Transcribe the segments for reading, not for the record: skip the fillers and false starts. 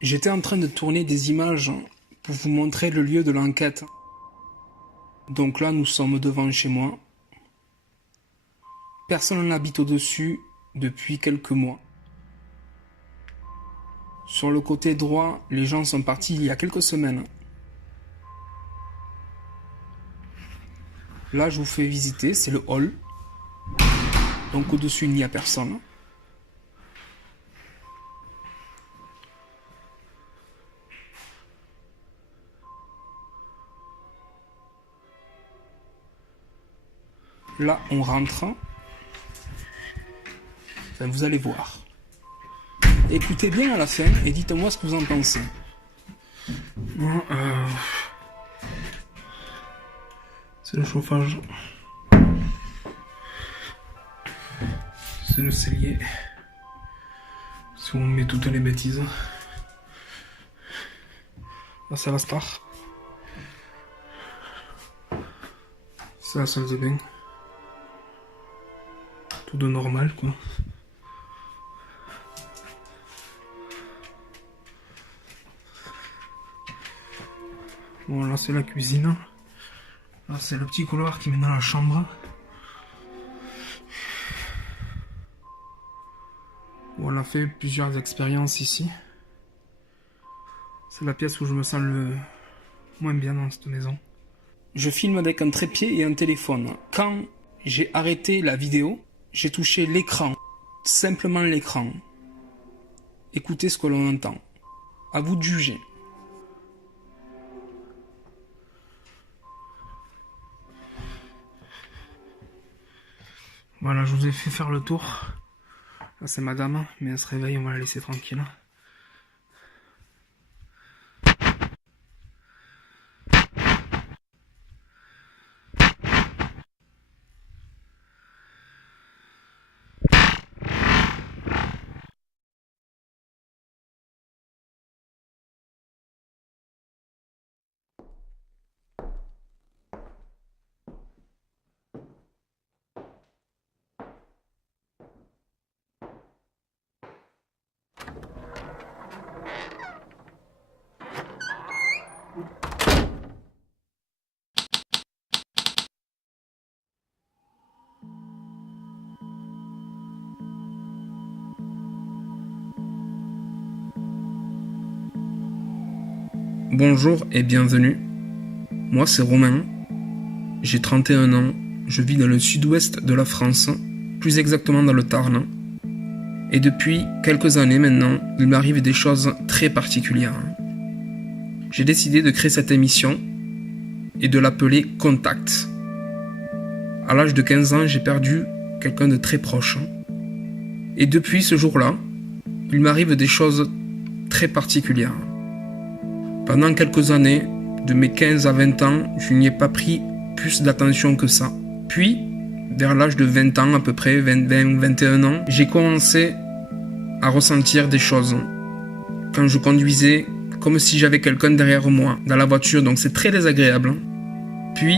J'étais en train de tourner des images pour vous montrer le lieu de l'enquête. Donc là, nous sommes devant chez moi. Personne n'habite au-dessus depuis quelques mois. Sur le côté droit, les gens sont partis il y a quelques semaines. Là, je vous fais visiter, c'est le hall. Donc au-dessus, il n'y a personne. Là, on rentre. Enfin, vous allez voir. Écoutez bien à la fin et dites-moi ce que vous en pensez. Bon, c'est le chauffage. C'est le cellier. C'est où on met toutes les bêtises. Là, c'est la star. C'est la salle de bain. Tout de normal, quoi. Bon, là, c'est la cuisine. Là, c'est le petit couloir qui mène dans la chambre. Bon, on a fait plusieurs expériences ici. C'est la pièce où je me sens le moins bien dans cette maison. Je filme avec un trépied et un téléphone. Quand j'ai arrêté la vidéo, j'ai touché l'écran. Simplement l'écran. Écoutez ce que l'on entend. À vous de juger. Voilà, je vous ai fait faire le tour. Là, c'est madame, mais elle se réveille, on va la laisser tranquille. Bonjour et bienvenue. Moi, c'est Romain. J'ai 31 ans. Je vis dans le sud-ouest de la France, plus exactement dans le Tarn. Et depuis quelques années maintenant, il m'arrive des choses très particulières. J'ai décidé de créer cette émission et de l'appeler Contact. À l'âge de 15 ans, j'ai perdu quelqu'un de très proche. Et depuis ce jour-là, il m'arrive des choses très particulières. Pendant quelques années, de mes 15 à 20 ans, je n'y ai pas pris plus d'attention que ça. Puis, vers l'âge de 20 ans à peu près, 21 ans, j'ai commencé à ressentir des choses. Quand je conduisais, comme si j'avais quelqu'un derrière moi, dans la voiture, donc c'est très désagréable. Puis,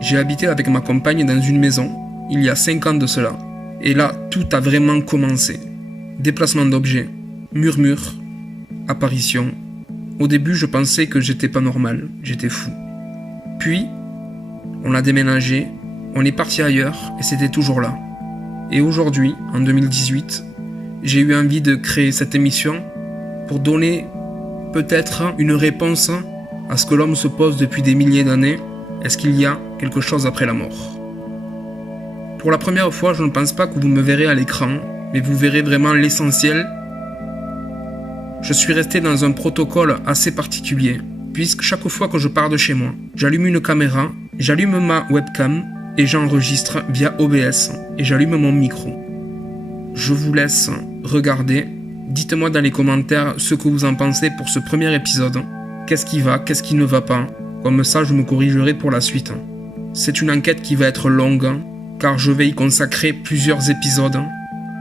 j'ai habité avec ma compagne dans une maison, il y a 5 ans de cela. Et là, tout a vraiment commencé. Déplacement d'objets, murmures, apparitions. Au début, je pensais que j'étais pas normal, j'étais fou. Puis, on a déménagé, on est parti ailleurs et c'était toujours là. Et aujourd'hui, en 2018, j'ai eu envie de créer cette émission pour donner peut-être une réponse à ce que l'homme se pose depuis des milliers d'années. Est-ce qu'il y a quelque chose après la mort? Pour la première fois, je ne pense pas que vous me verrez à l'écran, mais vous verrez vraiment l'essentiel. Je suis resté dans un protocole assez particulier, puisque chaque fois que je pars de chez moi, j'allume une caméra, j'allume ma webcam et j'enregistre via OBS et j'allume mon micro. Je vous laisse regarder. Dites-moi dans les commentaires ce que vous en pensez pour ce premier épisode. Qu'est-ce qui va, qu'est-ce qui ne va pas? Comme ça, je me corrigerai pour la suite. C'est une enquête qui va être longue, car je vais y consacrer plusieurs épisodes.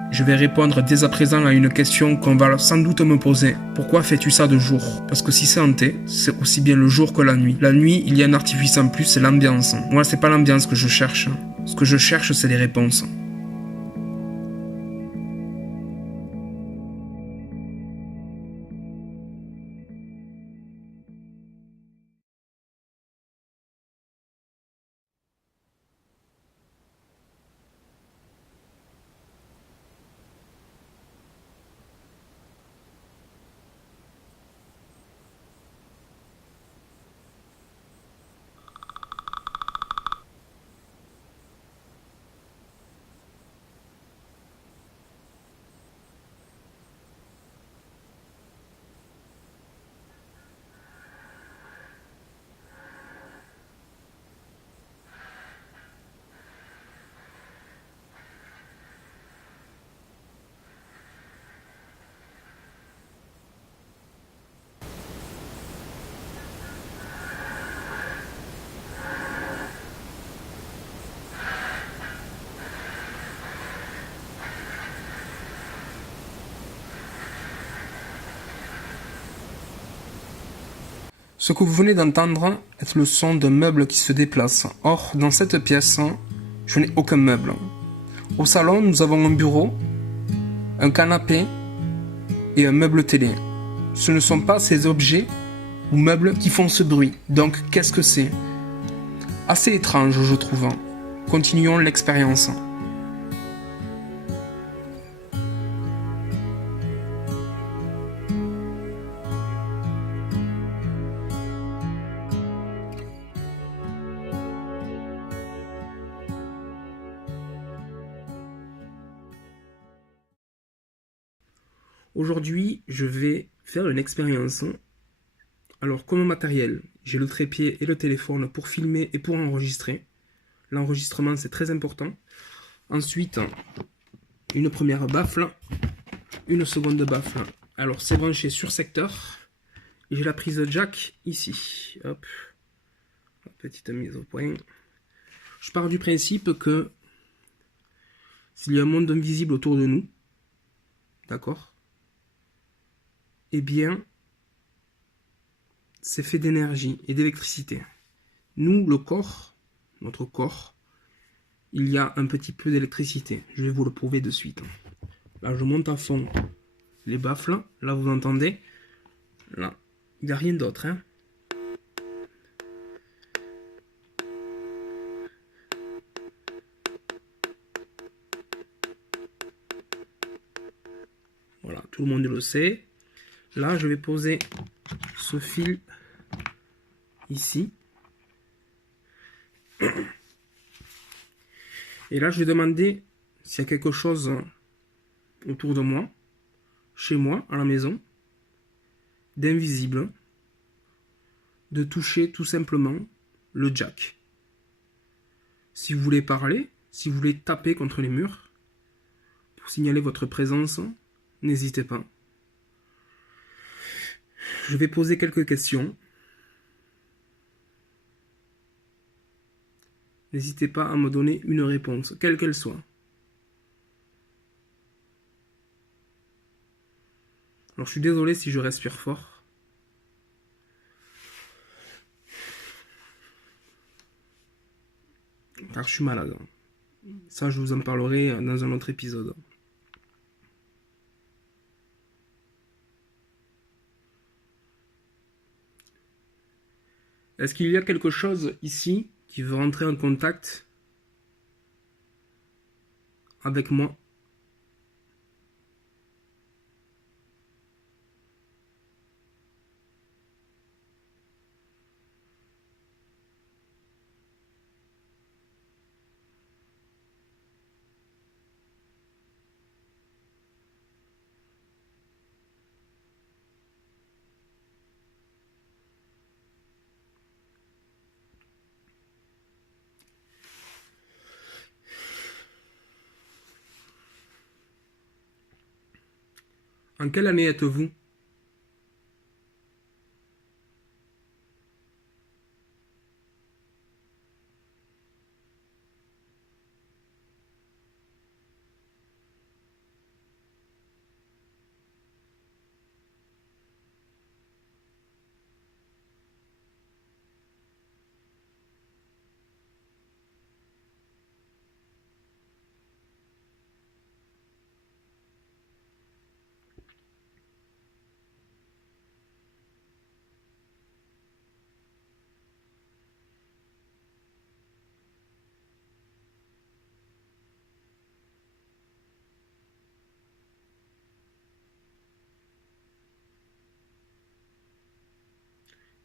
Je vais répondre dès à présent à une question qu'on va sans doute me poser. Pourquoi fais-tu ça de jour? Parce que si c'est hanté, c'est aussi bien le jour que la nuit. La nuit, il y a un artifice en plus, c'est l'ambiance. Moi, c'est pas l'ambiance que je cherche. Ce que je cherche, c'est les réponses. Ce que vous venez d'entendre est le son d'un meuble qui se déplace. Or, dans cette pièce, je n'ai aucun meuble. Au salon, nous avons un bureau, un canapé et un meuble télé. Ce ne sont pas ces objets ou meubles qui font ce bruit. Donc, qu'est-ce que c'est? Assez étrange, je trouve. Continuons l'expérience. Aujourd'hui, je vais faire une expérience. Alors, comme matériel, j'ai le trépied et le téléphone pour filmer et pour enregistrer. L'enregistrement, c'est très important. Ensuite, une première baffle, une seconde baffle. Alors, c'est branché sur secteur. Et j'ai la prise jack ici. Hop. Petite mise au point. Je pars du principe que s'il y a un monde invisible autour de nous, d'accord, eh bien, c'est fait d'énergie et d'électricité. Nous, le corps, notre corps, il y a un petit peu d'électricité. Je vais vous le prouver de suite. Là, je monte à fond les baffles. Là, vous entendez. Là, il n'y a rien d'autre. Hein. Voilà, tout le monde le sait. Là, je vais poser ce fil ici. Et là, je vais demander s'il y a quelque chose autour de moi, chez moi, à la maison, d'invisible, de toucher tout simplement le jack. Si vous voulez parler, si vous voulez taper contre les murs, pour signaler votre présence, n'hésitez pas. Je vais poser quelques questions. N'hésitez pas à me donner une réponse, quelle qu'elle soit. Alors je suis désolé si je respire fort. Car je suis malade. Ça, je vous en parlerai dans un autre épisode. Est-ce qu'il y a quelque chose ici qui veut rentrer en contact avec moi? En quelle année êtes-vous?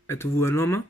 Êtes-vous un homme?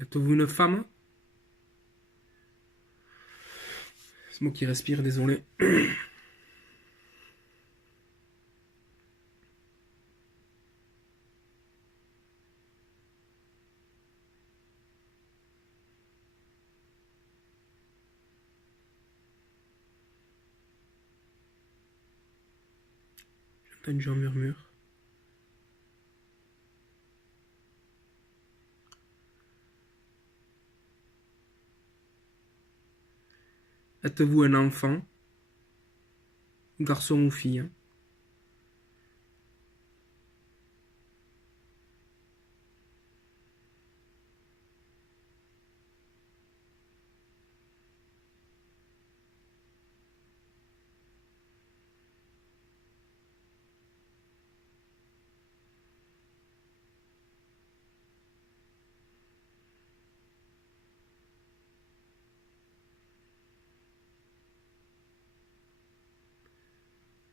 Êtes-vous une femme? C'est moi qui respire, désolé. J'entends une gens murmure. Êtes-vous un enfant, garçon ou fille?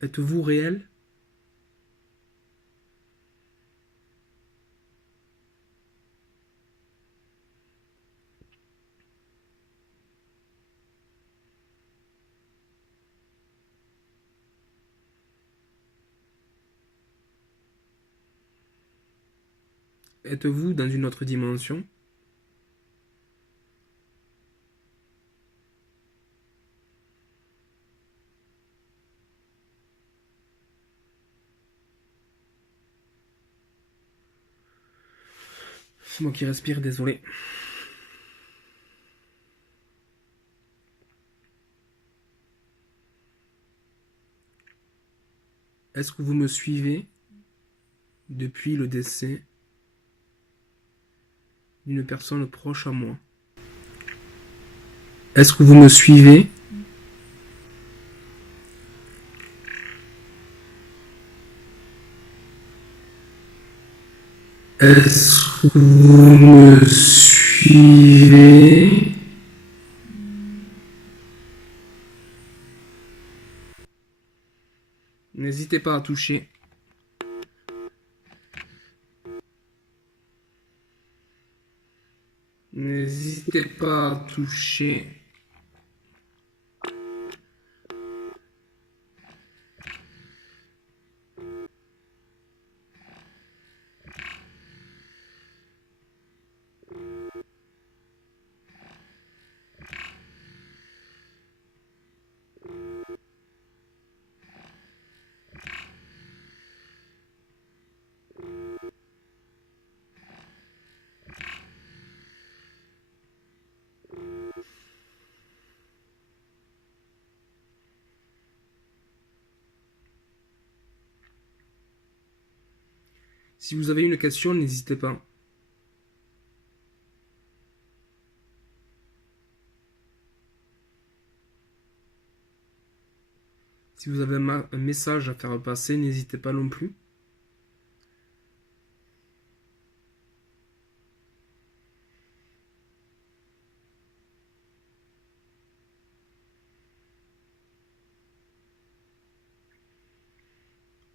Êtes-vous réel? Êtes-vous dans une autre dimension? C'est moi qui respire, désolé. Est-ce que vous me suivez depuis le décès d'une personne proche à moi? Est-ce que vous me suivez Est-ce que vous me suivez N'hésitez pas à toucher. N'hésitez pas à toucher. Si vous avez une question, n'hésitez pas. Si vous avez un message à faire passer, n'hésitez pas non plus.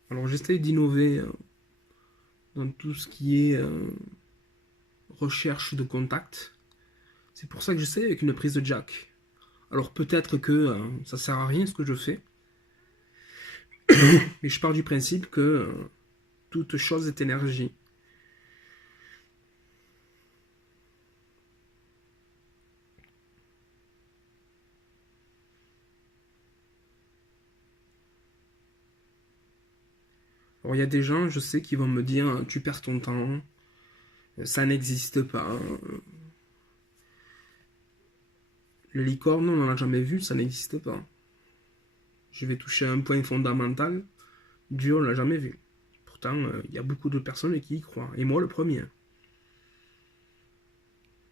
Alors j'essaye d'innover dans tout ce qui est recherche de contact. C'est pour ça que j'essaye avec une prise de jack. Alors peut-être que ça sert à rien ce que je fais. Mais je pars du principe que toute chose est énergie. Alors il y a des gens, je sais, qui vont me dire tu perds ton temps, ça n'existe pas. Le licorne, on n'en a jamais vu, ça n'existe pas. Je vais toucher un point fondamental, Dieu, on l'a jamais vu. Pourtant, il y a beaucoup de personnes qui y croient, et moi le premier.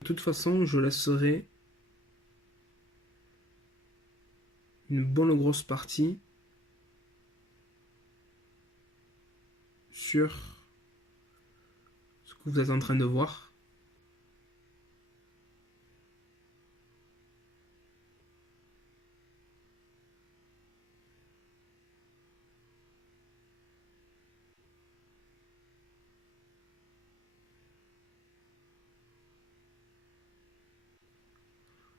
De toute façon, je laisserai une bonne grosse partie sur ce que vous êtes en train de voir.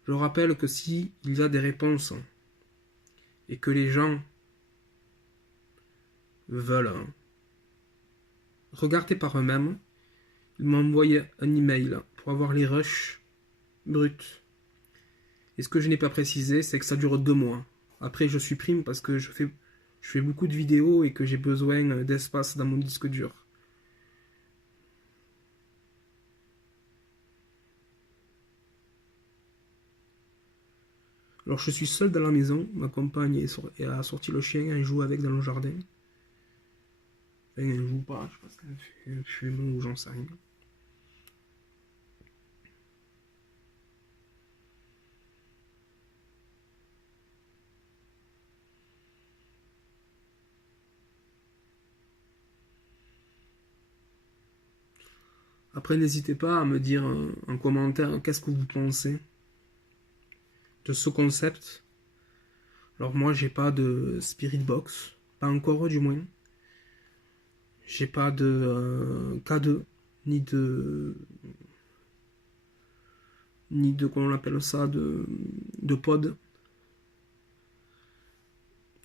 Je rappelle que si il y a des réponses et que les gens veulent regarder par eux-mêmes, ils m'ont envoyé un email pour avoir les rushs bruts. Et ce que je n'ai pas précisé, c'est que ça dure 2 mois. Après, je supprime parce que je fais beaucoup de vidéos et que j'ai besoin d'espace dans mon disque dur. Alors je suis seul dans la maison, ma compagne a sorti le chien, elle joue avec dans le jardin. Enfin, elle joue pas, je pense qu'elle fait un fume ou j'en sais rien. Après, n'hésitez pas à me dire en commentaire qu'est-ce que vous pensez de ce concept. Alors moi, j'ai pas de Spirit Box, pas encore du moins. J'ai pas de K2, ni de comment on appelle ça, de pod.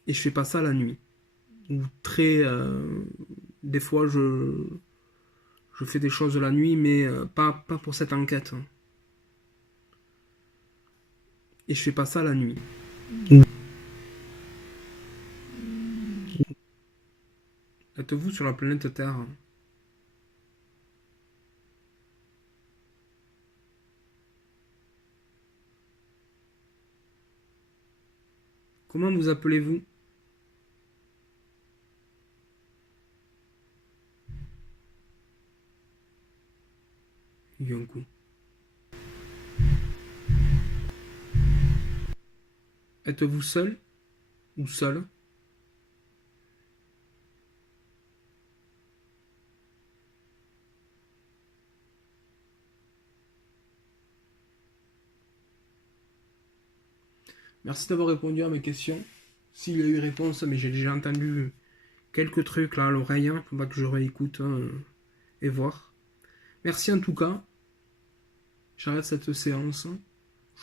Et je fais pas ça la nuit. Ou très, des fois je fais des choses la nuit, mais pas pour cette enquête. Et je fais pas ça la nuit. Êtes-vous sur la planète Terre? Comment vous appelez-vous? Il y a un coup. Êtes-vous seul ou seul? Merci d'avoir répondu à mes questions. S'il y a eu réponse, mais j'ai déjà entendu quelques trucs là à l'oreille, hein, faut pas que je réécoute et voir. Merci en tout cas. J'arrête cette séance.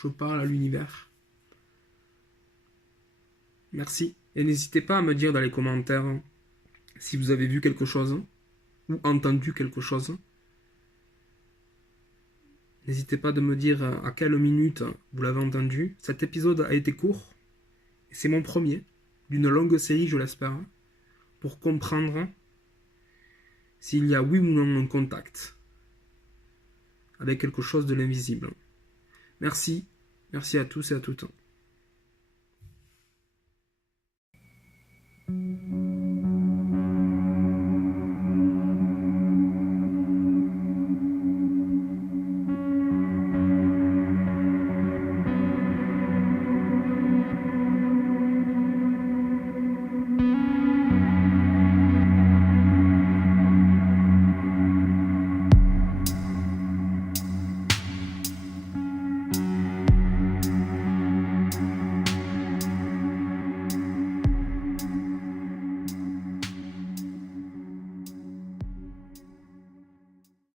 Je parle à l'univers. Merci. Et n'hésitez pas à me dire dans les commentaires si vous avez vu quelque chose ou entendu quelque chose. N'hésitez pas de me dire à quelle minute vous l'avez entendu. Cet épisode a été court. C'est mon premier d'une longue série, je l'espère, pour comprendre s'il y a oui ou non un contact avec quelque chose de l'invisible. Merci. Merci à tous et à toutes.